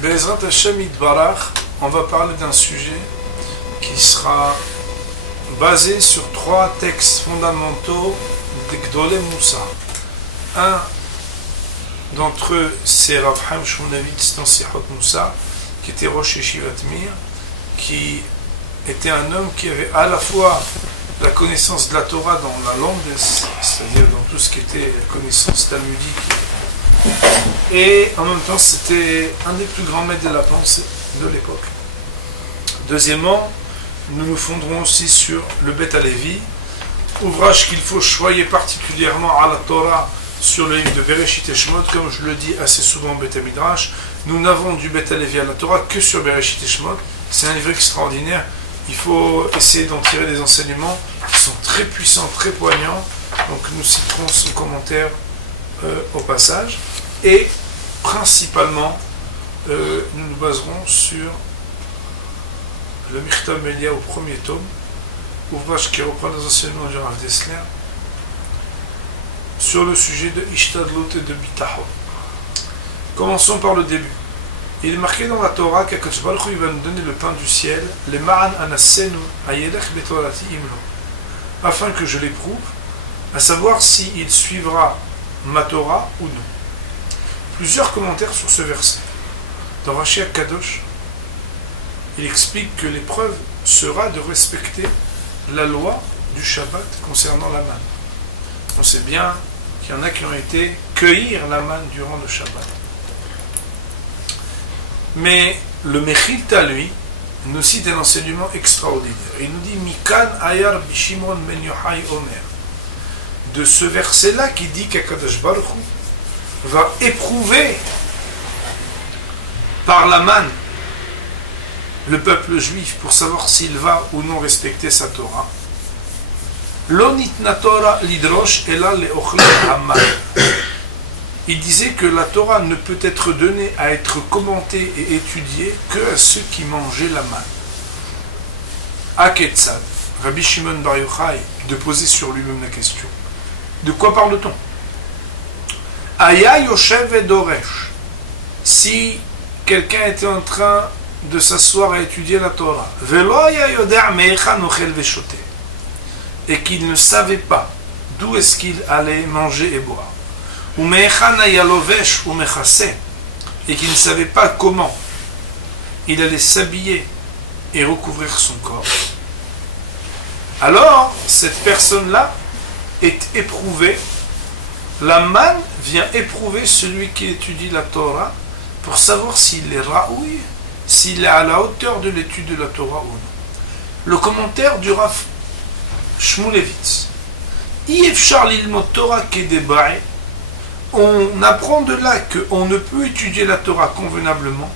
Be'ezrat Hashem Yitbarach, on va parler d'un sujet qui sera basé sur 3 textes fondamentaux de Gdolei Moussa. Un d'entre eux, c'est Rav Chaim Shmulevitz dans Sichot Moussa, qui était Rosh Yeshivat Mir, qui était un homme qui avait à la fois la connaissance de la Torah dans la langue, c'est-à-dire dans tout ce qui était connaissance talmudique, et en même temps c'était un des plus grands maîtres de la pensée de l'époque. Deuxièmement, nous nous fonderons aussi sur le Bet Halevi, ouvrage qu'il faut choyer particulièrement à la Torah sur le livre de Bereshit et Shemot. Comme je le dis assez souvent au Bet Midrash, nous n'avons du Bet Halevi à la Torah que sur Bereshit et Shemot. C'est un livre extraordinaire. Il faut essayer d'en tirer des enseignements qui sont très puissants, très poignants. Donc nous citerons son commentaire au passage. Et principalement, nous nous baserons sur le Michtav Melia au premier tome, ouvrage qui reprend les enseignements du Rav Dessler, sur le sujet de Ishtadlut et de Bitachon. Commençons par le début. Il est marqué dans la Torah qu'Akadosh Baruch Hu va nous donner le pain du ciel, les ma'an anassenu ayelech betorati imlo, afin que je l'éprouve, à savoir s'il suivra ma Torah ou non. Plusieurs commentaires sur ce verset. Dans Rashi HaKadosh, il explique que l'épreuve sera de respecter la loi du Shabbat concernant la manne. On sait bien qu'il y en a qui ont été cueillir la manne durant le Shabbat. Mais le Mechilta, lui, nous cite un enseignement extraordinaire. Il nous dit Mikan Ayar Bishimon Ben Yochai Omer. De ce verset-là qui dit qu'Akadosh Baruch Hu va éprouver par la manne le peuple juif pour savoir s'il va ou non respecter sa Torah. L'onitna Torah lidrosh ela leochle haman. Il disait que la Torah ne peut être donnée à être commentée et étudiée que à ceux qui mangeaient la manne. Aketzad, Rabbi Shimon Bar Yochai, de poser sur lui-même la question. De quoi parle-t-on? Aya Yoshev et Doresh. Si quelqu'un était en train de s'asseoir à étudier la Torah, et qu'il ne savait pas d'où est-ce qu'il allait manger et boire, et qu'il ne savait pas comment il allait s'habiller et recouvrir son corps, alors cette personne-là est éprouvée. La manne vient éprouver celui qui étudie la Torah pour savoir s'il est raoui, s'il est à la hauteur de l'étude de la Torah ou non. Le commentaire du Rav Shmulevitz. On apprend de là qu'on ne peut étudier la Torah convenablement.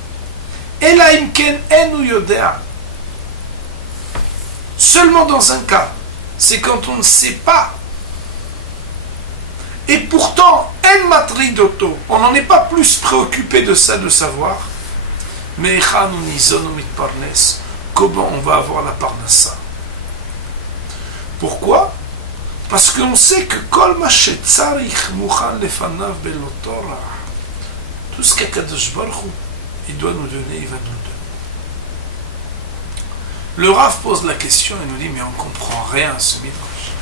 Seulement dans un cas, c'est quand on ne sait pas. Et pourtant, on n'en est pas plus préoccupé de ça, de savoir. Mais comment on va avoir la parnassa? Pourquoi? Parce qu'on sait que tout ce qu'Akadosh Baruch Hu, il doit nous donner, il va nous donner. Le Rav pose la question et nous dit, mais on ne comprend rien à ce midrash.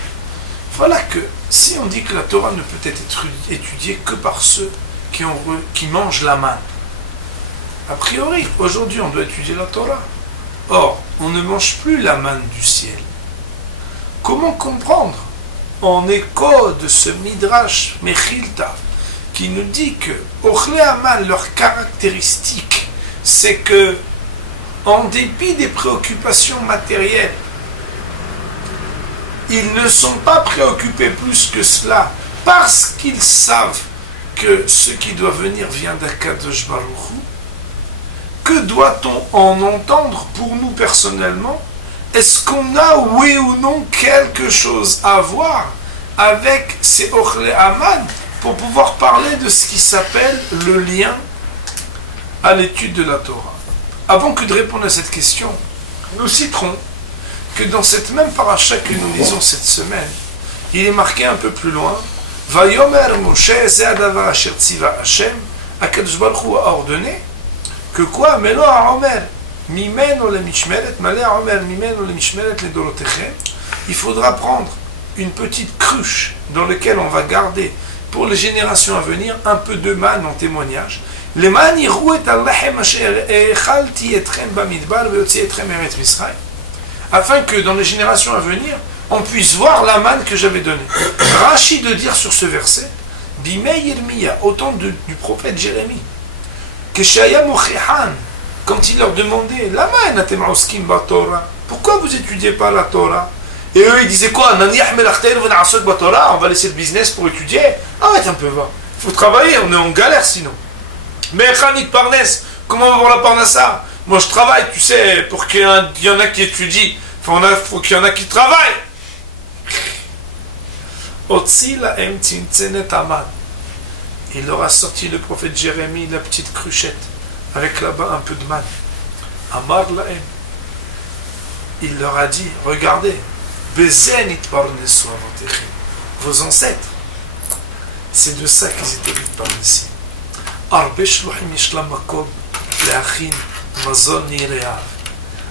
Voilà que si on dit que la Torah ne peut être étudiée que par ceux qui mangent la manne, a priori, aujourd'hui on doit étudier la Torah. Or, on ne mange plus la manne du ciel. Comment comprendre, en écho de ce Midrash Mechilta, qui nous dit que Ochlei Haman, leur caractéristique, c'est que, en dépit des préoccupations matérielles, ils ne sont pas préoccupés plus que cela, parce qu'ils savent que ce qui doit venir vient d'Akadosh Baruch Hu. Que doit-on en entendre pour nous personnellement? Est-ce qu'on a, oui ou non, quelque chose à voir avec ces Ochlei Haman pour pouvoir parler de ce qui s'appelle le lien à l'étude de la Torah? Avant que de répondre à cette question, nous citerons que dans cette même paracha que nous lisons cette semaine, il est marqué un peu plus loin, Vayomer Moshe, Ze Adavar Asher Tziva Hashem, Akadosh Baruch Hu a ordonné Que quoi? Melo à Omer. Mimen ou le mishmeret, malé à Omer, mimen ou le mishmeret les dorotechem. Il faudra prendre une petite cruche dans laquelle on va garder pour les générations à venir un peu de manne en témoignage. Les man yirou et allahem asher echalti etrem bamidbar veotzi etrem eretz Misraïm. Afin que dans les générations à venir, on puisse voir la manne que j'avais donnée. Rachi de dire sur ce verset, Bimei Yirmiya, au temps du prophète Jérémie, que Shaya Mochehan, quand il leur demandait, la manne atem oskim ba Torah, pourquoi vous étudiez pas la Torah? Et eux ils disaient quoi? On va laisser le business pour étudier. Arrête un peu, va. Il faut travailler, on est en galère sinon. Mais Khanit Parnes, comment on va voir la Parnassa? Moi je travaille, tu sais, pour qu'il y en a qui étudient. Enfin, il faut qu'il y en a qui travaillent. Il leur a sorti le prophète Jérémie la petite cruchette avec là-bas un peu de manne. Amar laem. Il leur a dit, regardez, vos ancêtres, c'est de ça qu'ils étaient parnassim.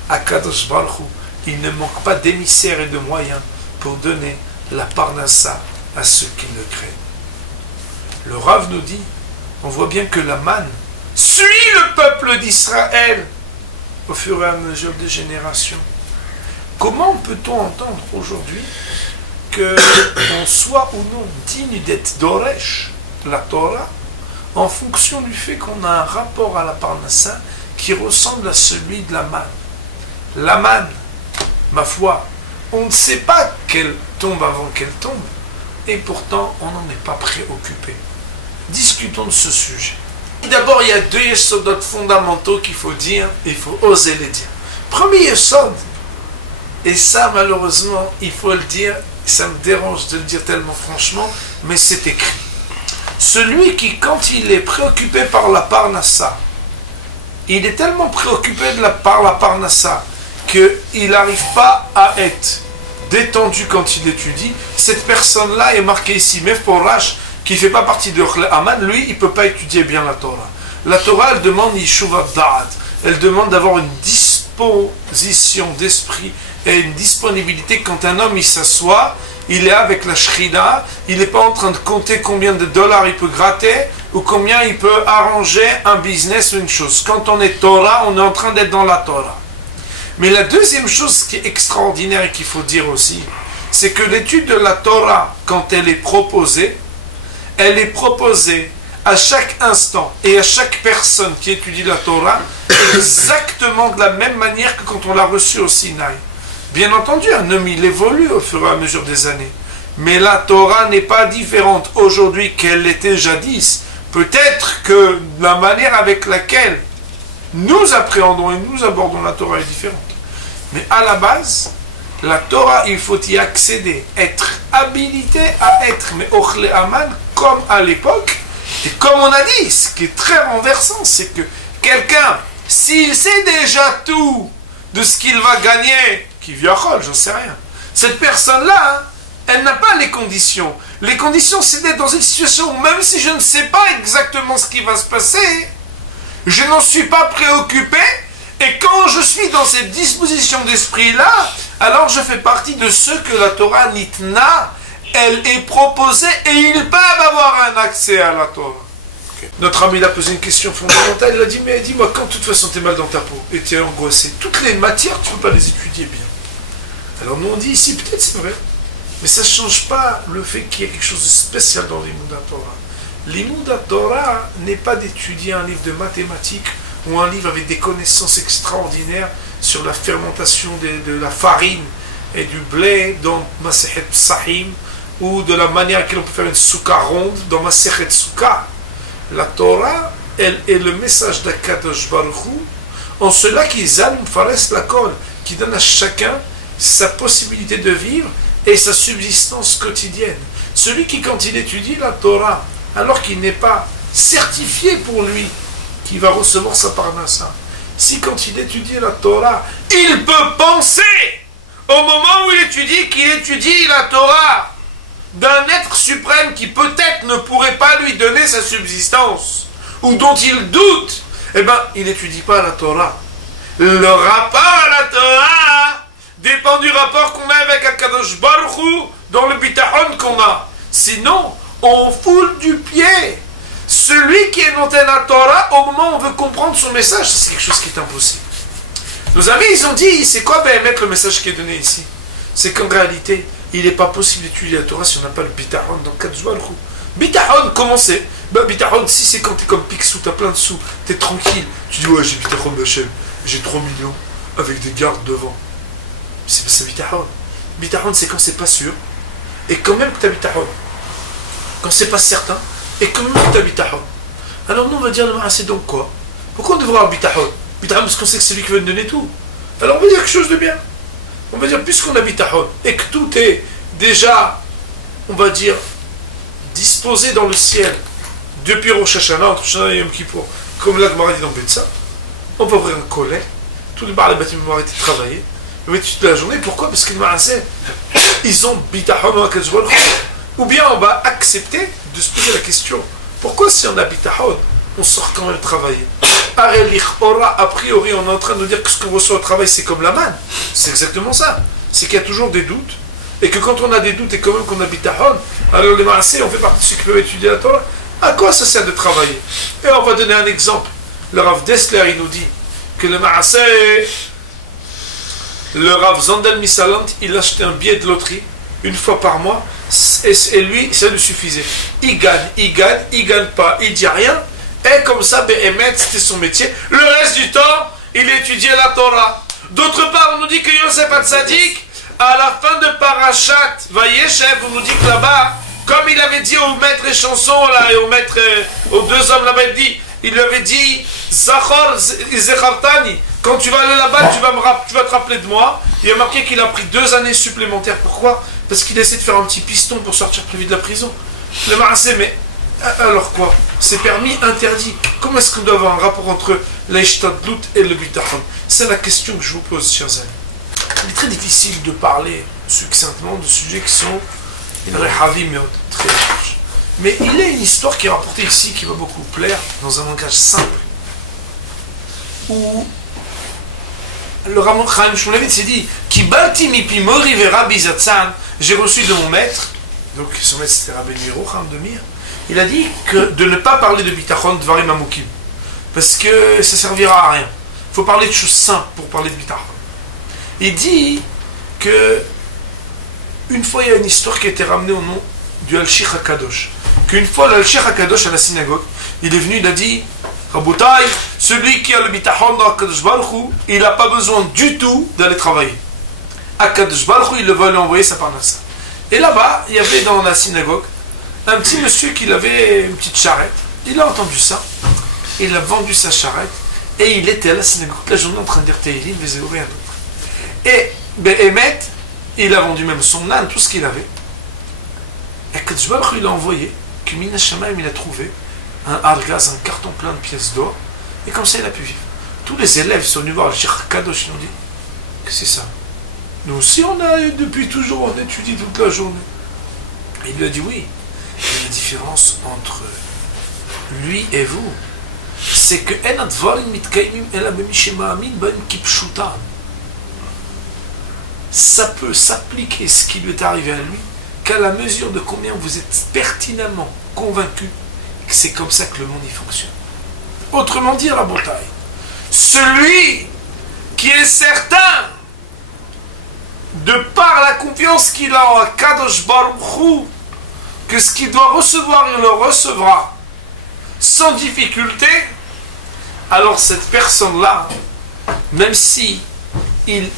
Akadosh Baruch Hu, il ne manque pas d'émissaires et de moyens pour donner la parnassa à ceux qui le craignent. Le Rav nous dit, on voit bien que la manne suit le peuple d'Israël au fur et à mesure des générations. Comment peut-on entendre aujourd'hui qu'on soit ou non digne d'être Doresh, la Torah, en fonction du fait qu'on a un rapport à la parnassa qui ressemble à celui de la manne? La manne, ma foi, on ne sait pas qu'elle tombe avant qu'elle tombe, et pourtant on n'en est pas préoccupé. Discutons de ce sujet. D'abord, il y a deux yesodot fondamentaux qu'il faut dire, il faut oser les dire. Premier yesod, et ça malheureusement, il faut le dire, ça me dérange de le dire tellement franchement, mais c'est écrit. Celui qui, quand il est préoccupé par la parnassa, il est tellement préoccupé par la parnassa qu'il n'arrive pas à être détendu quand il étudie. Cette personne-là est marquée ici, Mef Porash, qui ne fait pas partie de Aman, lui, il ne peut pas étudier bien la Torah. La Torah, elle demande Yeshuva Da'at, elle demande d'avoir une disposition d'esprit et une disponibilité. Quand un homme il s'assoit, il est avec la Shrina, il n'est pas en train de compter combien de dollars il peut gratter ou combien il peut arranger un business ou une chose. Quand on est Torah, on est en train d'être dans la Torah. Mais la deuxième chose qui est extraordinaire et qu'il faut dire aussi, c'est que l'étude de la Torah, quand elle est proposée à chaque instant et à chaque personne qui étudie la Torah exactement de la même manière que quand on l'a reçue au Sinaï. Bien entendu, un homme il évolue au fur et à mesure des années, mais la Torah n'est pas différente aujourd'hui qu'elle l'était jadis. Peut-être que la manière avec laquelle nous appréhendons et nous abordons la Torah est différente. Mais à la base, la Torah, il faut y accéder, être habilité à être, mais Ochle Aman, comme à l'époque, et comme on a dit, ce qui est très renversant, c'est que quelqu'un, s'il sait déjà tout de ce qu'il va gagner, qui viachol, j'en sais rien, cette personne-là, elle n'a pas les conditions. Les conditions, c'est d'être dans une situation où même si je ne sais pas exactement ce qui va se passer, je n'en suis pas préoccupé, et quand je suis dans cette disposition d'esprit-là, alors je fais partie de ceux que la Torah Nitna, elle est proposée, et ils peuvent avoir un accès à la Torah. Okay. Notre ami a posé une question fondamentale, il a dit, mais dis-moi, quand de toute façon tu es mal dans ta peau, et tu es angoissé, toutes les matières, tu ne peux pas les étudier bien. Alors nous on dit ici, peut-être c'est vrai, mais ça ne change pas le fait qu'il y a quelque chose de spécial dans l'Imouda Torah. L'Imouda Torah n'est pas d'étudier un livre de mathématiques ou un livre avec des connaissances extraordinaires sur la fermentation de la farine et du blé dans Masechet Psahim, ou de la manière à laquelle on peut faire une souka ronde dans Masechet Souka. La Torah, elle est le message d'Akadosh Baruch Hu, en cela qui zalm fares la kol, qui donne à chacun sa possibilité de vivre et sa subsistance quotidienne. Celui qui, quand il étudie la Torah, alors qu'il n'est pas certifié pour lui, qui va recevoir sa parnassa, si quand il étudie la Torah, il peut penser, au moment où il étudie, qu'il étudie la Torah d'un être suprême qui peut-être ne pourrait pas lui donner sa subsistance, ou dont il doute, eh bien, il n'étudie pas la Torah. Le rapport à la Torah dépend du rapport qu'on a avec Akadosh Baruch Hu dans le bitachon qu'on a. Sinon, on foule du pied. Celui qui est noté la Torah, au moment où on veut comprendre son message, c'est quelque chose qui est impossible. Nos amis, ils ont dit, c'est quoi mettre le message qui est donné ici? C'est qu'en réalité, il n'est pas possible d'étudier la Torah si on n'a pas le bitachon dans Akadosh Baruch Hu. Bitachon, comment c'est? Ben, bitachon, si c'est quand tu es comme Picsou, tu as plein de sous, tu es tranquille. Tu dis, ouais, j'ai bitachon d'Hachem, j'ai 3 millions avec des gardes devant. C'est pas ça, bitachon. Bitachon, c'est quand c'est pas sûr, et quand même que tu as bitachon. Quand c'est pas certain, et quand même que tu as bitachon. Alors nous, on va dire, c'est donc quoi? Pourquoi on devrait avoir bitachon? Bitachon, parce qu'on sait que c'est lui qui veut nous donner tout. Alors on va dire quelque chose de bien. On va dire, puisqu'on a bitachon, et que tout est déjà, on va dire, disposé dans le ciel depuis Rosh Hashanah, entre Shana et Yom Kippour, comme la Gemara dit dans Betsa, on va ouvrir un collet, tous les bar les bâtiments vont arrêter de travailler, ils vont être toute la journée. Pourquoi? Parce qu'ils ils ont bitachon à Kadosh Baruch Hu. Ou bien on va accepter de se poser la question, pourquoi si on a bitachon, on sort quand même travailler? A priori, on est en train de nous dire que ce qu'on reçoit au travail, c'est comme la manne. C'est exactement ça. C'est qu'il y a toujours des doutes, et que quand on a des doutes et quand même qu'on a bitachon, alors les maasé, on fait partie de ceux qui peuvent étudier la Torah. À quoi ça sert de travailler? Et on va donner un exemple. Le Rav Dessler, il nous dit que le maasé, le Rav Zandel Misalant, il achetait un billet de loterie une fois par mois, et lui, ça lui suffisait. Il gagne pas, il dit rien, et comme ça, Behemet, c'était son métier. Le reste du temps, il étudiait la Torah. D'autre part, on nous dit que Yosef Hatzadik, à la fin de Parashat Vayeshev, on nous dit que là-bas, comme il avait dit au maître Chanson, là, et au maître, aux deux hommes là-bas, il lui avait dit, Zachor Zechartani, quand tu vas aller là-bas, tu vas te rappeler de moi. Il a marqué qu'il a pris 2 années supplémentaires. Pourquoi? Parce qu'il essaie de faire un petit piston pour sortir plus vite de la prison. Le maasé, mais alors quoi? C'est permis, interdit. Comment est-ce qu'on doit avoir un rapport entre l'Eishtadlut et le bitachon? C'est la question que je vous pose, chers amis. Il est très difficile de parler succinctement de sujets qui sont très larges. Mais il y a une histoire qui est rapportée ici qui va beaucoup plaire, dans un langage simple, où le Rav Chaim Shmulevitz s'est dit Kibalti mipi mori ve Rabbi Zatzal, j'ai reçu de mon maître, donc son maître c'était Rabbi Miro, Chaim de Mir, il a dit que de ne pas parler de bitachon dvarim amukim, parce que ça servira à rien. Il faut parler de choses simples pour parler de bitachon. Il dit que une fois il y a une histoire qui a été ramenée au nom du Al-Shich HaKadosh. Qu'une fois l'Al-Shich HaKadosh à la synagogue, il est venu, il a dit Rabotai, celui qui a le bitachon dans Akadosh Baruch Hu, il n'a pas besoin du tout d'aller travailler. Akadosh Baruch Hu, il va lui envoyer sa parnassa. Et là-bas, il y avait dans la synagogue un petit monsieur qui avait une petite charrette. Il a entendu ça, il a vendu sa charrette, et il était à la synagogue toute la journée en train de dire Tehillim, mais rien d'autre. Et Behemet, il a vendu même son âne, tout ce qu'il avait. Et Akadosh Baruch Hu, il a envoyé, que Min Hashamayim, il a trouvé un argaz, un carton plein de pièces d'or, et comme ça il a pu vivre. Tous les élèves sont venus voir le Shich Kadosh, ils ont dit que c'est ça. Nous aussi on a depuis toujours, on étudie toute la journée. Et il lui a dit oui. Et la différence entre lui et vous, c'est que ça peut s'appliquer ce qui lui est arrivé à lui qu'à la mesure de combien vous êtes pertinemment convaincu que c'est comme ça que le monde y fonctionne. Autrement dit, la bataille, celui qui est certain de par la confiance qu'il a en Kadosh Baruch Hu, que ce qu'il doit recevoir, il le recevra sans difficulté, alors cette personne-là, même si il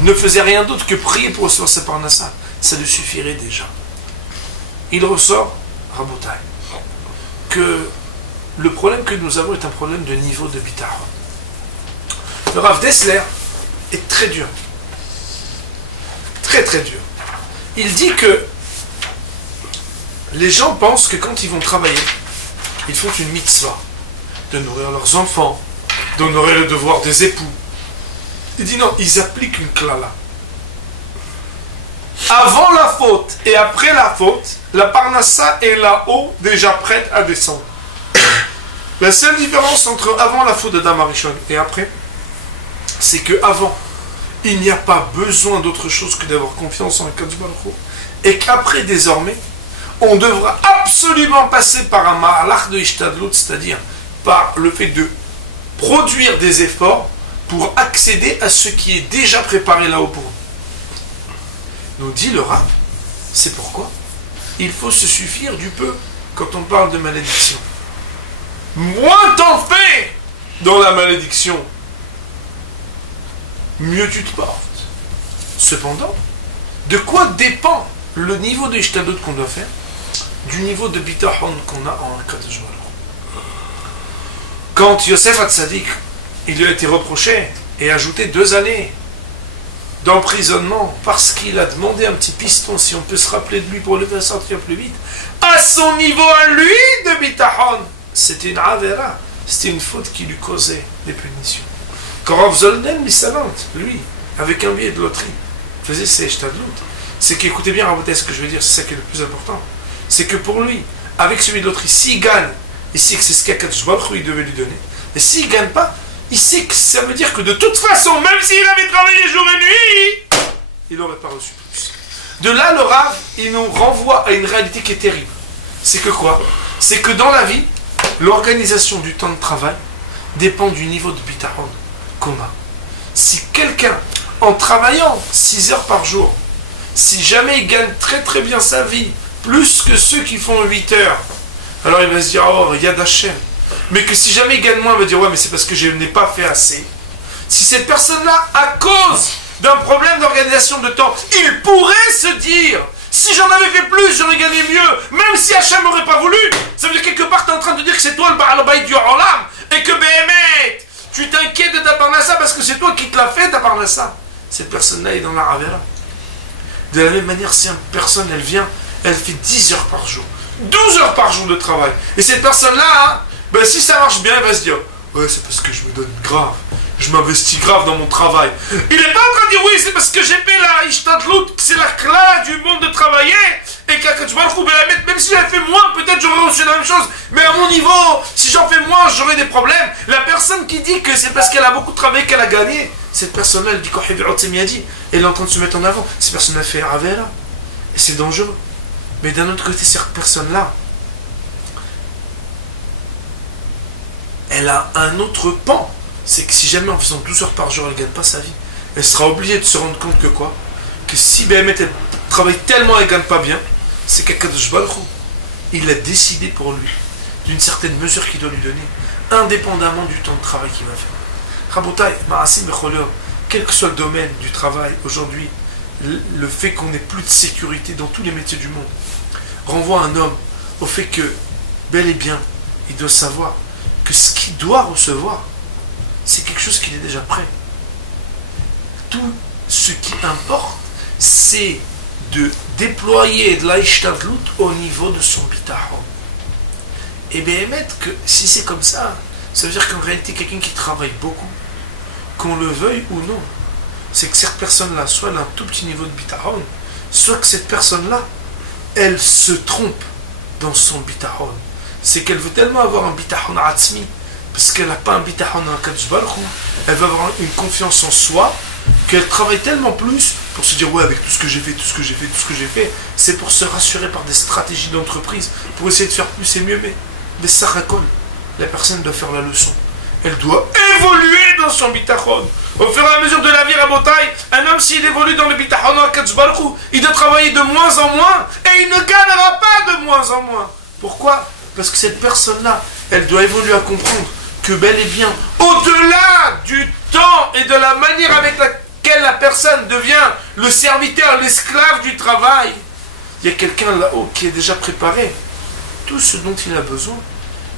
ne faisait rien d'autre que prier pour recevoir sa parnassa, ça lui suffirait déjà. Il ressort, Rabotai, que le problème que nous avons est un problème de niveau de bitachon. Le Rav Dessler est très dur. Très très dur. Il dit que les gens pensent que quand ils vont travailler, ils font une mitzvah de nourrir leurs enfants, d'honorer le devoir des époux. Il dit non, ils appliquent une klala. Avant la faute et après la faute, la parnassa est là-haut, déjà prête à descendre. La seule différence entre avant la faute d'Adam Arishon et après, c'est que avant, il n'y a pas besoin d'autre chose que d'avoir confiance en Akadosh Baruch Hu, et qu'après, désormais, on devra absolument passer par un ma'alach de Ishtadlut, c'est-à-dire par le fait de produire des efforts pour accéder à ce qui est déjà préparé là-haut pour nous. Nous dit le Rav, c'est pourquoi il faut se suffire du peu quand on parle de malédiction. Moins t'en fais dans la malédiction, mieux tu te portes. Cependant, de quoi dépend le niveau de Ishtadlut qu'on doit faire du niveau de bitachon qu'on a en Akadosh Baruch Hu. Quand Yosef Hatzadik, il lui a été reproché et ajouté 2 années d'emprisonnement parce qu'il a demandé un petit piston, si on peut se rappeler de lui pour le faire sortir plus vite, à son niveau à lui de bitachon, c'était une avera, c'était une faute qui lui causait des punitions. Quand Rav Zolden Missalant, lui, avec un billet de loterie, faisait ses Ishtadlut, c'est qu'écoutez bien, Rabotai, ce que je veux dire, c'est ça qui est le plus important. C'est que pour lui, avec celui de l'autre, s'il gagne, il sait que c'est ce qu'Akadosh Baruch Hu il devait lui donner. Et s'il ne gagne pas, il sait que ça veut dire que de toute façon, même s'il avait travaillé jour et nuit, il n'aurait pas reçu plus. De là, le Rav, il nous renvoie à une réalité qui est terrible. C'est que quoi? C'est que dans la vie, l'organisation du temps de travail dépend du niveau de bitachon qu'on a. Si quelqu'un, en travaillant 6 heures par jour, si jamais il gagne très très bien sa vie, plus que ceux qui font 8 heures, alors il va se dire, oh, Yad Hashem. Mais que si jamais il gagne moins, il va dire, ouais, mais c'est parce que je n'ai pas fait assez. Si cette personne-là, à cause d'un problème d'organisation de temps, il pourrait se dire, si j'en avais fait plus, j'aurais gagné mieux, même si Hachem n'aurait pas voulu. Ça veut dire quelque part, tu es en train de dire que c'est toi le Baal Bayit du Olam, et que Béhémet, tu t'inquiètes de ta parnassa parce que c'est toi qui te l'as fait, ta parnassa. Cette personne-là est dans la Ravera. De la même manière, si une personne, elle vient, elle fait 10 heures par jour, 12 heures par jour de travail. Et cette personne-là, hein, ben si ça marche bien, elle va se dire, ouais, c'est parce que je me donne grave, je m'investis grave dans mon travail. Il n'est pas en train de dire, oui, c'est parce que j'ai fait la Ishtadlut, c'est la classe du monde de travailler, et qu'Akadosh Baruch Hu, même si j'avais fait moins, peut-être j'aurais reçu la même chose, mais à mon niveau, si j'en fais moins, j'aurai des problèmes. La personne qui dit que c'est parce qu'elle a beaucoup travaillé qu'elle a gagné, cette personne-là, elle dit elle est en train de se mettre en avant. Cette personne-là fait Ravera. Et c'est dangereux. Mais d'un autre côté, cette personne-là, elle a un autre pan. C'est que si jamais en faisant 12 heures par jour, elle ne gagne pas sa vie, elle sera obligée de se rendre compte que quoi? Que si BMT elle travaille tellement et ne gagne pas bien, c'est qu'Akadosh Baruch Hu, il a décidé pour lui d'une certaine mesure qu'il doit lui donner, indépendamment du temps de travail qu'il va faire. Rabotai, Ma'asim Becholor, quel que soit le domaine du travail aujourd'hui, le fait qu'on n'ait plus de sécurité dans tous les métiers du monde renvoie un homme au fait que, bel et bien, il doit savoir que ce qu'il doit recevoir, c'est quelque chose qu'il est déjà prêt. Tout ce qui importe, c'est de déployer de l'Aishtadlut au niveau de son bitachon. Et bien, émettre que si c'est comme ça, ça veut dire qu'en réalité, quelqu'un qui travaille beaucoup, qu'on le veuille ou non, c'est que cette personne-là, soit elle a un tout petit niveau de bitachon, soit que cette personne-là, elle se trompe dans son bitachon. C'est qu'elle veut tellement avoir un bitachon atzmi, parce qu'elle n'a pas un bitachon en Akadosh Baruch Hu, elle va avoir une confiance en soi, qu'elle travaille tellement plus pour se dire, ouais, avec tout ce que j'ai fait, tout ce que j'ai fait, tout ce que j'ai fait, c'est pour se rassurer par des stratégies d'entreprise, pour essayer de faire plus et mieux, mais ça racole. La personne doit faire la leçon. Elle doit évoluer dans son bitachon. Au fur et à mesure de la vie, Rabotai, un homme, s'il évolue dans le bitachon à Akadosh Baruch Hu, il doit travailler de moins en moins et il ne gagnera pas de moins en moins. Pourquoi? Parce que cette personne-là, elle doit évoluer à comprendre que bel et bien, au-delà du temps et de la manière avec laquelle la personne devient le serviteur, l'esclave du travail, il y a quelqu'un là-haut qui est déjà préparé. Tout ce dont il a besoin,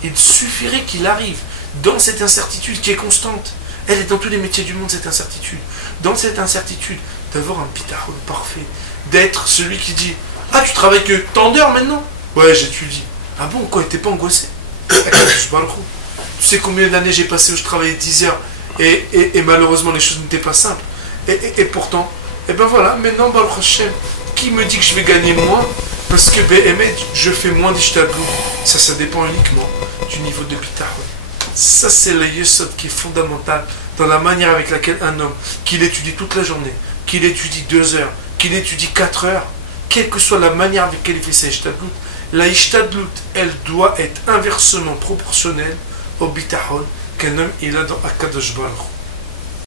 il suffirait qu'il arrive dans cette incertitude qui est constante. Elle est dans tous les métiers du monde, cette incertitude. Dans cette incertitude, d'avoir un bitachon parfait, d'être celui qui dit, ah, tu travailles que tant d'heures maintenant? Ouais, j'étudie. Ah bon, quoi, t'es pas angoissé? Tu sais combien d'années j'ai passé où je travaillais 10 heures et malheureusement les choses n'étaient pas simples. Et pourtant, et ben voilà, maintenant, Baruch Hashem, qui me dit que je vais gagner moins parce que BMH, je fais moins d'Ishtadlut? Ça dépend uniquement du niveau de bitachon. Ça, c'est le yesod qui est fondamental dans la manière avec laquelle un homme, qu'il étudie toute la journée, qu'il étudie 2 heures, qu'il étudie 4 heures, quelle que soit la manière avec laquelle il fait sa ishtadlut, la ishtadlut, elle doit être inversement proportionnelle au bitachon qu'un homme il a dans Akadosh Baruch Hu.